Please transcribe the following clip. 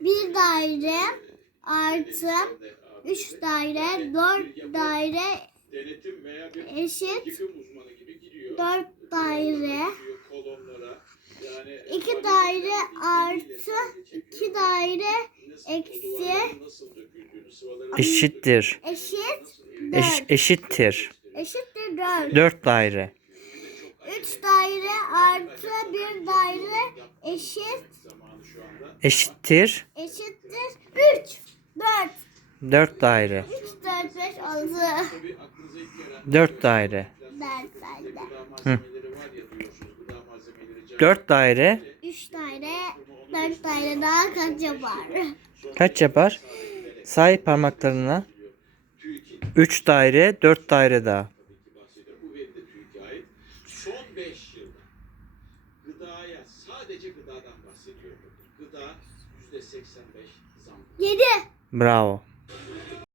Bir daire artı Denetçilerde, abi, 3 dedi. daire, Yani 4 bir yapı, daire eşit. 4 daire. 2 daire artı 2 daire eksi Eşittir. eşit Eş, 4. eşittir. Eşittir 4. 4 daire. 3 daire artı 1 daire eşit Eşittir. eşittir 3. 4. 4 daire. 3, 4, 5, 6. 4 daire. 4 daire. Hı. 4 daire 3 daire, 4 daire daha kaç yapar? kaç yapar? Say parmaklarına. 3 daire, 4 daire daha. Bu veri de TÜİK'e ait. Son 5 yılda gıdaya sadece gıdadan bahsediyorum. Gıda %85 zam. 7. Bravo.